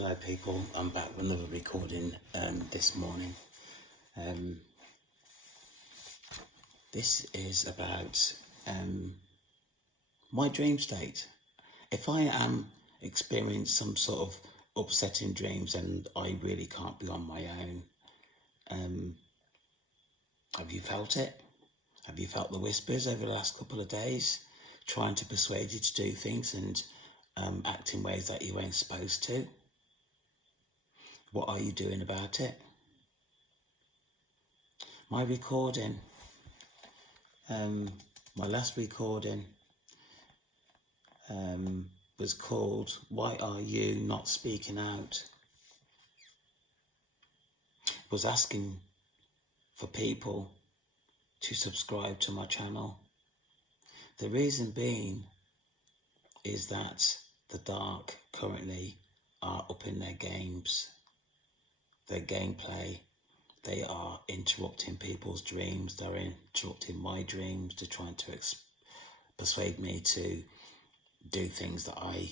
Hello people, I'm back with another recording this morning. This is about my dream state. If I am experiencing some sort of upsetting dreams and I really can't be on my own, have you felt it? Have you felt the whispers over the last couple of days trying to persuade you to do things and act in ways that you ain't supposed to? What are you doing about it? My recording, my last recording was called Why Are You Not Speaking Out? I was asking for people to subscribe to my channel. The reason being is that the dark currently are up in their games, their gameplay. They are interrupting people's dreams. They're interrupting my dreams. They're trying to persuade me to do things that I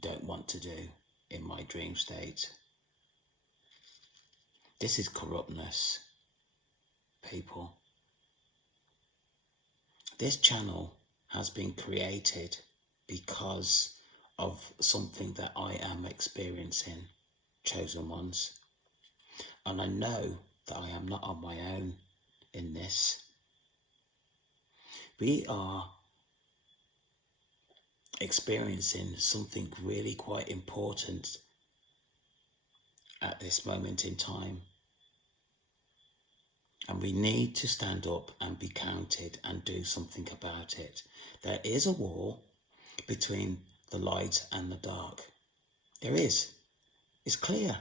don't want to do in my dream state. This is corruptness, people. This channel has been created because of something that I am experiencing, chosen ones. And I know that I am not on my own in this. We are experiencing something really quite important at this moment in time. And we need to stand up and be counted and do something about it. There is a war between the light and the dark. There is. It's clear.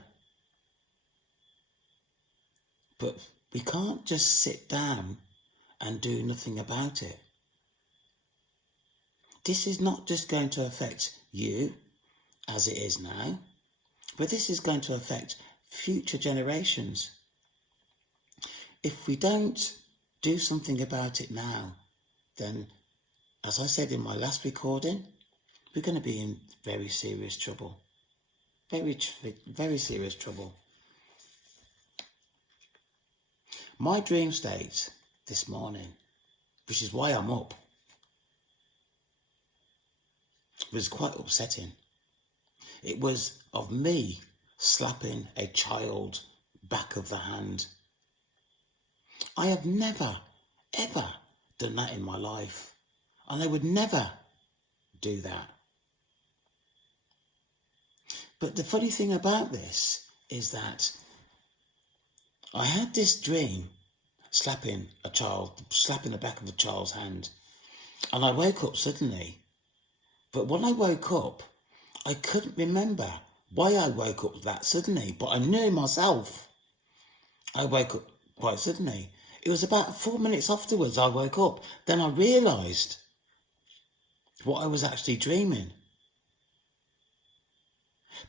But we can't just sit down and do nothing about it. This is not just going to affect you as it is now, but this is going to affect future generations. If we don't do something about it now, then, as I said in my last recording, we're going to be in very serious trouble. Very serious trouble. My dream state this morning, which is why I'm up, was quite upsetting. It was of me slapping a child back of the hand. I have never, ever done that in my life, and I would never do that. But the funny thing about this is that I had this dream slapping the back of a child's hand, and I woke up suddenly. But when I woke up, I couldn't remember why I woke up that suddenly, but I knew myself. I woke up quite suddenly. It was about 4 minutes afterwards I woke up. Then I realised what I was actually dreaming.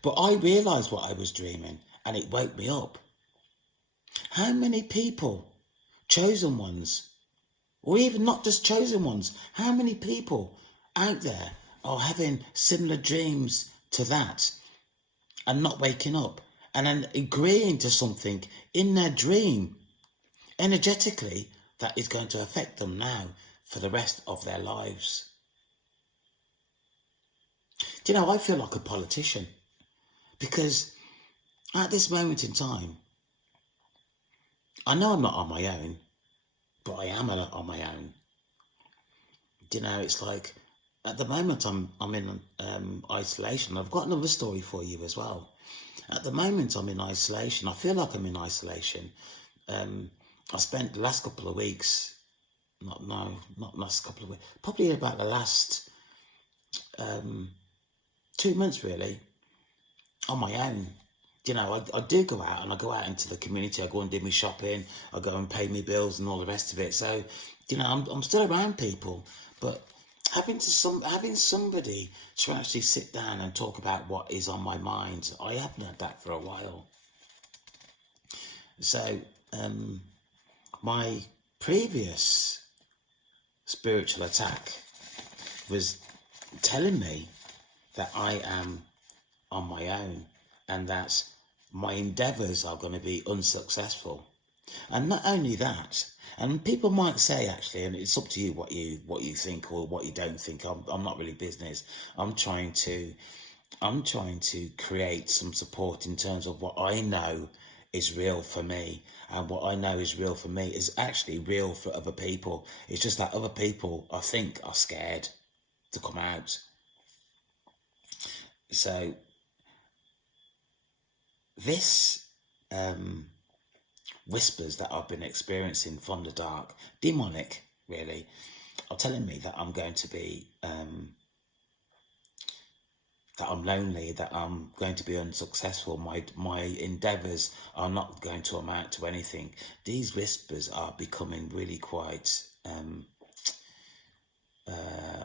But I realised what I was dreaming, and it woke me up. How many people, chosen ones, or even not just chosen ones, how many people out there are having similar dreams to that and not waking up and then agreeing to something in their dream energetically that is going to affect them now for the rest of their lives? Do you know, I feel like a politician because at this moment in time, I know I'm not on my own, but I am on my own. Do you know, it's like at the moment I'm in isolation. I've got another story for you as well. At the moment I'm in isolation. I feel like I'm in isolation. I spent the last couple of weeks, not last couple of weeks, probably about the last 2 months really, on my own. You know, I do go out, and I go out into the community. I go and do my shopping. I go and pay my bills and all the rest of it. So, you know, I'm still around people, but having somebody to actually sit down and talk about what is on my mind, I haven't had that for a while. So, my previous spiritual attack was telling me that I am on my own, and that my endeavours are going to be unsuccessful. And not only that, and people might say actually, and it's up to you what you think or what you don't think. I'm not really business. I'm trying to create some support in terms of what I know is real for me, and what I know is real for me is actually real for other people. It's just that other people, I think, are scared to come out. So this whispers that I've been experiencing from the dark, demonic really, are telling me that I'm going to be that I'm lonely, that I'm going to be unsuccessful, my endeavours are not going to amount to anything. These whispers are becoming really quite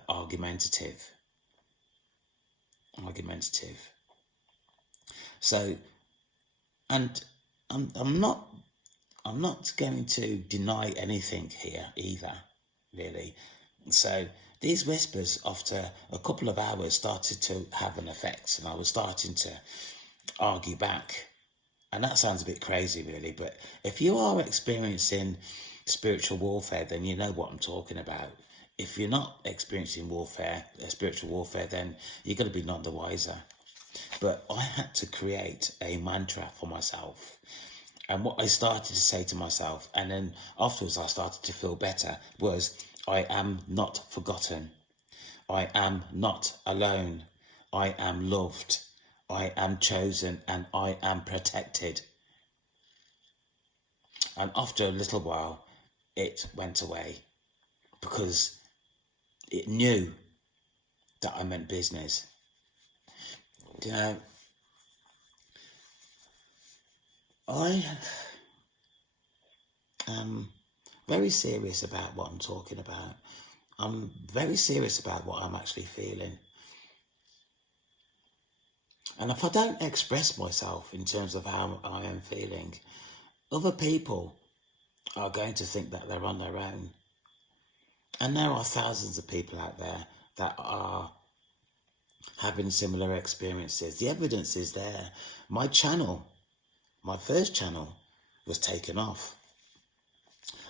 argumentative. So, and I'm not going to deny anything here either, really. So these whispers, after a couple of hours, started to have an effect, and I was starting to argue back. And that sounds a bit crazy, really, but if you are experiencing spiritual warfare, then you know what I'm talking about. If you're not experiencing spiritual warfare, then you're going to be none the wiser. But I had to create a mantra for myself. And what I started to say to myself, and then afterwards I started to feel better, was, I am not forgotten. I am not alone. I am loved. I am chosen, and I am protected. And after a little while, it went away, because it knew that I meant business. You know, I am very serious about what I'm talking about. I'm very serious about what I'm actually feeling. And if I don't express myself in terms of how I am feeling, other people are going to think that they're on their own. And there are thousands of people out there that are having similar experiences. The evidence is there. My channel, my first channel, was taken off.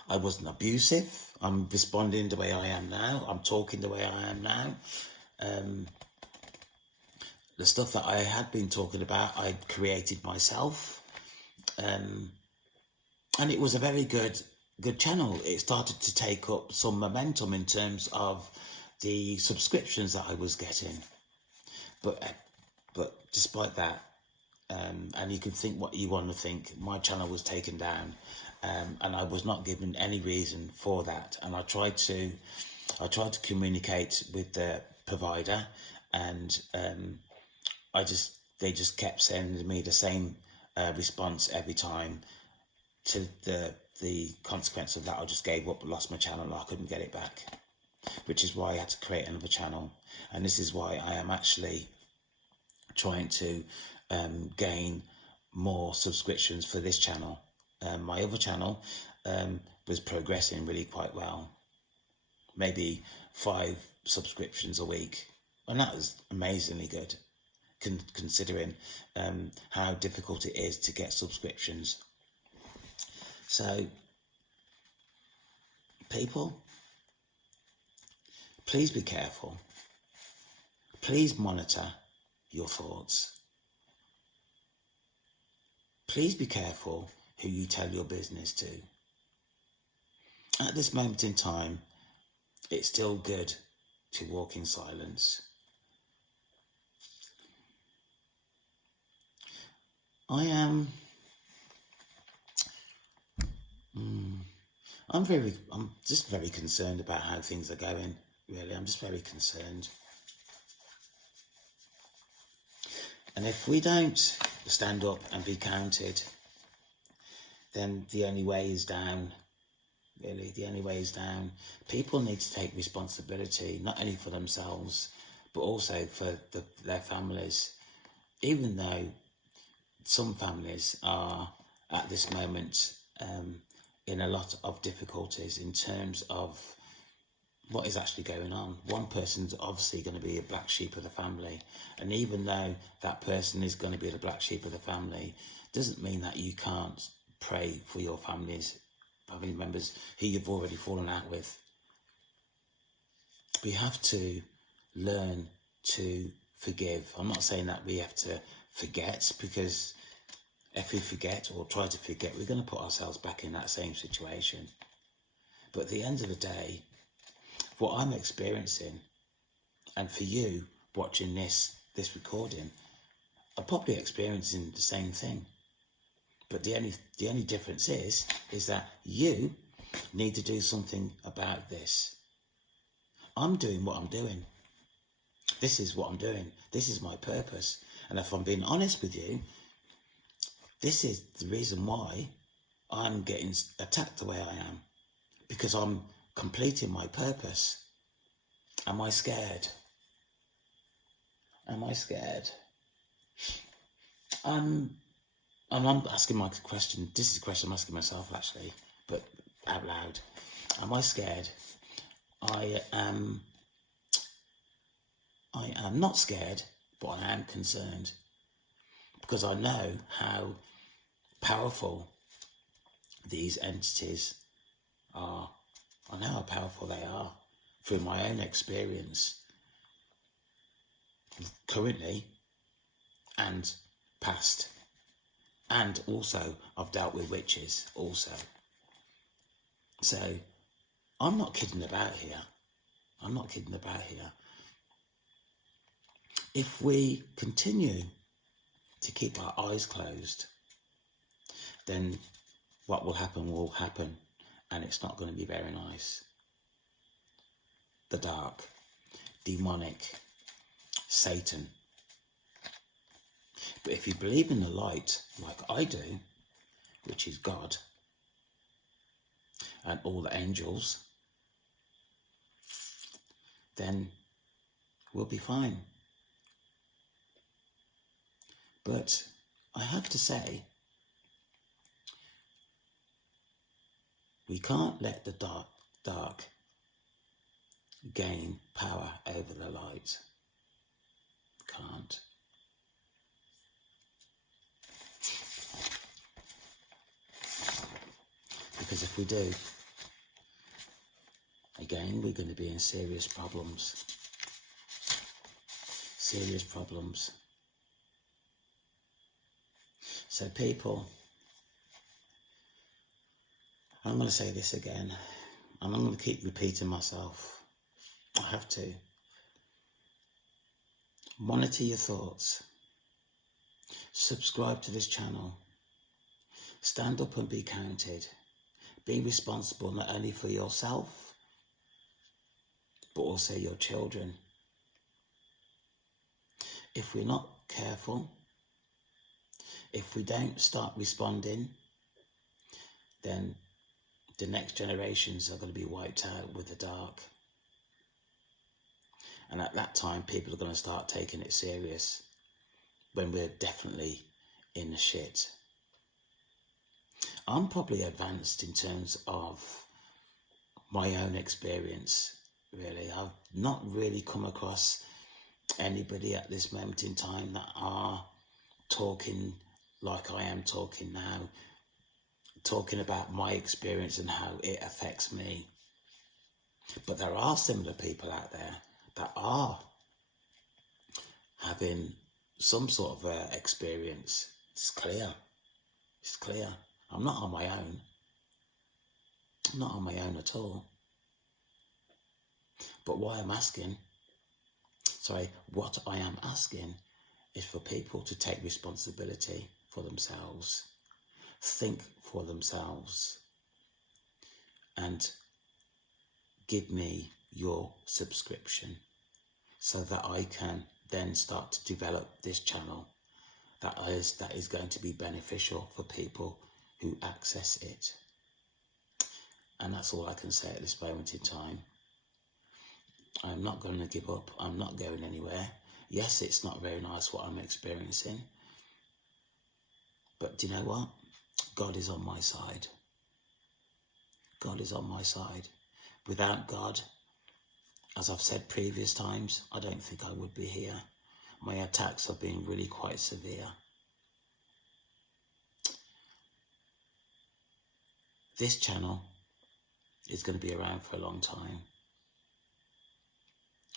I wasn't abusive. I'm responding the way I am now. I'm talking the way I am now. The stuff that I had been talking about, I'd created myself. And it was a very good channel. It started to take up some momentum in terms of the subscriptions that I was getting. But despite that, and you can think what you want to think, my channel was taken down, and I was not given any reason for that. And I tried to communicate with the provider, and they just kept sending me the same response every time. To the consequence of that, I just gave up, lost my channel. I couldn't get it back, which is why I had to create another channel. And this is why I am actually trying to gain more subscriptions for this channel. My other channel was progressing really quite well, maybe 5 subscriptions a week, and that was amazingly good, considering how difficult it is to get subscriptions. So, people, please be careful. Please monitor your thoughts. Please be careful who you tell your business to. At this moment in time, it's still good to walk in silence. I'm just very concerned about how things are going, really. I'm just very concerned. And if we don't stand up and be counted, then the only way is down. Really, the only way is down. People need to take responsibility, not only for themselves, but also for their families. Even though some families are, at this moment, in a lot of difficulties in terms of what is actually going on. One person's obviously going to be a black sheep of the family. And even though that person is going to be the black sheep of the family, doesn't mean that you can't pray for your family members who you've already fallen out with. We have to learn to forgive. I'm not saying that we have to forget, because if we forget or try to forget, we're going to put ourselves back in that same situation. But at the end of the day, what I'm experiencing, and for you watching this recording, are probably experiencing the same thing. But the only difference is that you need to do something about this. I'm doing what I'm doing. This is what I'm doing. This is my purpose. And if I'm being honest with you, this is the reason why I'm getting attacked the way I am. Because I'm completing my purpose. Am I scared? Am I scared? I'm asking my question. This is a question I'm asking myself, actually, but out loud. Am I scared? I am not scared, but I am concerned, because I know how powerful these entities are. I know how powerful they are through my own experience, currently and past. And also, I've dealt with witches also. So, I'm not kidding about here. I'm not kidding about here. If we continue to keep our eyes closed, then what will happen, and it's not going to be very nice. The dark, demonic, Satan. But if you believe in the light, like I do, which is God, and all the angels, then we'll be fine. But I have to say, we can't let the dark gain power over the light. Can't. Because if we do, again, we're going to be in serious problems. Serious problems. So people, I'm going to say this again, and I'm going to keep repeating myself. I have to. Monitor your thoughts. Subscribe to this channel. Stand up and be counted. Be responsible not only for yourself, but also your children. If we're not careful, if we don't start responding, then the next generations are going to be wiped out with the dark. And at that time, people are going to start taking it serious, when we're definitely in the shit. I'm probably advanced in terms of my own experience, really. I've not really come across anybody at this moment in time that are talking like I am talking now, talking about my experience and how it affects me. But there are similar people out there that are having some sort of experience. It's clear. It's clear. I'm not on my own. I'm not on my own at all. But what I am asking is for people to take responsibility for themselves, think for themselves, and give me your subscription so that I can then start to develop this channel that is going to be beneficial for people who access it. And that's all I can say at this moment in time. I'm not going to give up. I'm not going anywhere. Yes, it's not very nice what I'm experiencing. But do you know what? God is on my side. God is on my side. Without God, As I've said previous times, I don't think I would be here. My attacks have been really quite severe. This channel is going to be around for a long time,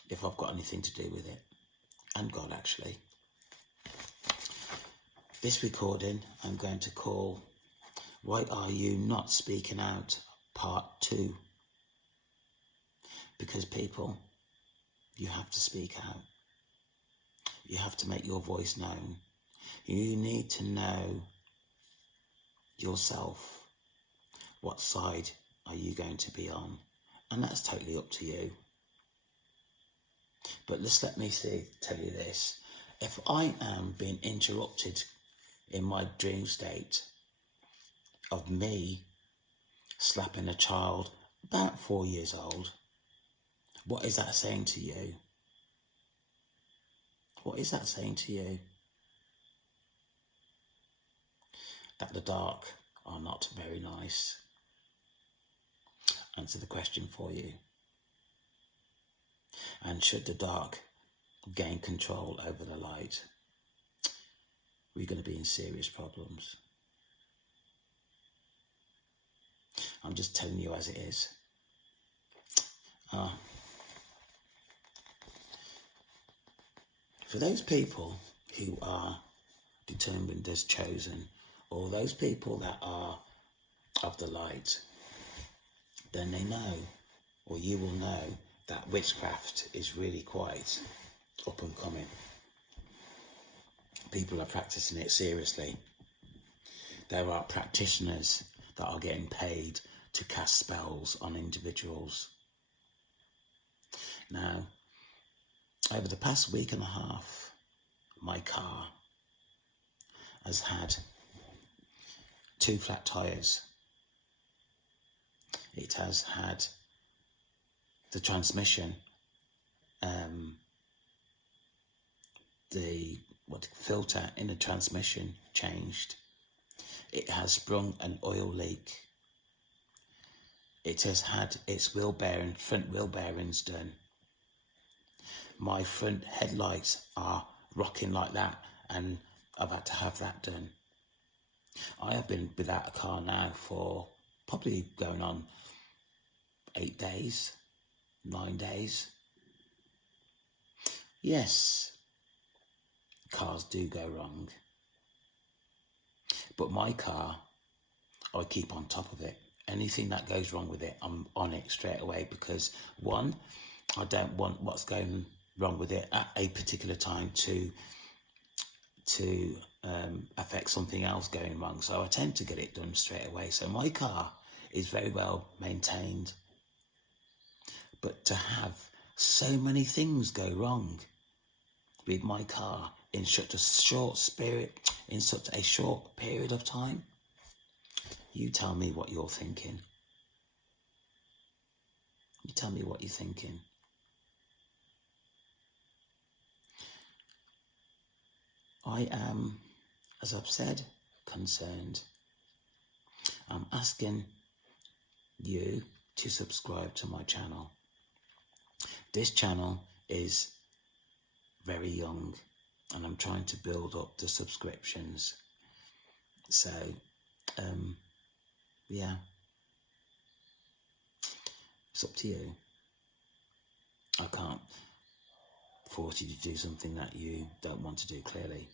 if I've got anything to do with it, and God actually. This recording I'm going to call Why Are You Not Speaking Out Part 2. Because people, you have to speak out. You have to make your voice known. You need to know yourself. What side are you going to be on? And that's totally up to you. But let me tell you this. If I am being interrupted in my dream state of me slapping a child about 4 years old, what is that saying to you? What is that saying to you? That the dark are not very nice. Answer the question for you. And should the dark gain control over the light, we're going to be in serious problems. I'm just telling you as it is. For those people who are determined as chosen, or those people that are of the light, then they know, or you will know, that witchcraft is really quite up and coming. People are practicing it seriously. There are practitioners that are getting paid to cast spells on individuals. Now, over the past week and a half, my car has had 2 flat tyres. It has had the transmission, the filter in the transmission changed. It has sprung an oil leak. It has had its front wheel bearings done. My front headlights are rocking like that, and I've had to have that done. I have been without a car now for probably going on 8 days, 9 days. Yes, cars do go wrong. But my car, I keep on top of it. Anything that goes wrong with it, I'm on it straight away, because one, I don't want what's going wrong with it at a particular time to affect something else going wrong. So I tend to get it done straight away. So my car is very well maintained. But to have so many things go wrong with my car in such a short period of time, you tell me what you're thinking. You tell me what you're thinking. I am, as I've said, concerned. I'm asking you to subscribe to my channel. This channel is very young, and I'm trying to build up the subscriptions. So, yeah, it's up to you. I can't force you to do something that you don't want to do, clearly.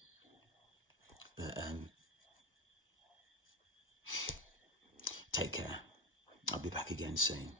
But take care. I'll be back again soon.